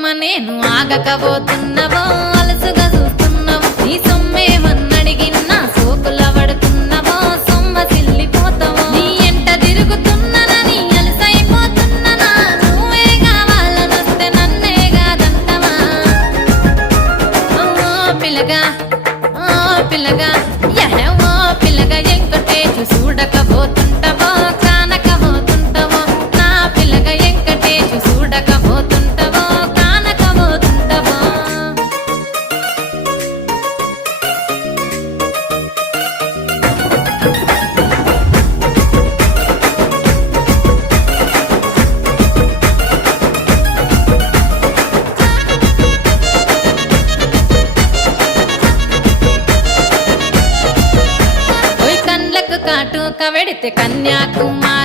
బొమ్మ నేను ఆగకపోతున్నవో అలసుగా చూస్తున్నవో నీ సొమ్మేమన్నడిగిన్నా సోకుల పడుతున్నవో సొమ్మ సిల్లిపోతావో నీ ఎంట తిరుగుతున్ననని అలసైపోతున్ననా నువ్వే కావాలనొస్తే నన్నే కాదంటవా ఓ పిల్లగా ఓ పిల్లగా యహో పిల్లగా ఎంకటేశు చూడకపోతుంటవో కానకపోతుంటవో నా పిల్లగా ఎంకటేశు చూడకపోతుంటవో కానకపోతుంటవో ఓయ్ కండ్లకు కాటుక వెడితే కన్యాకుమారి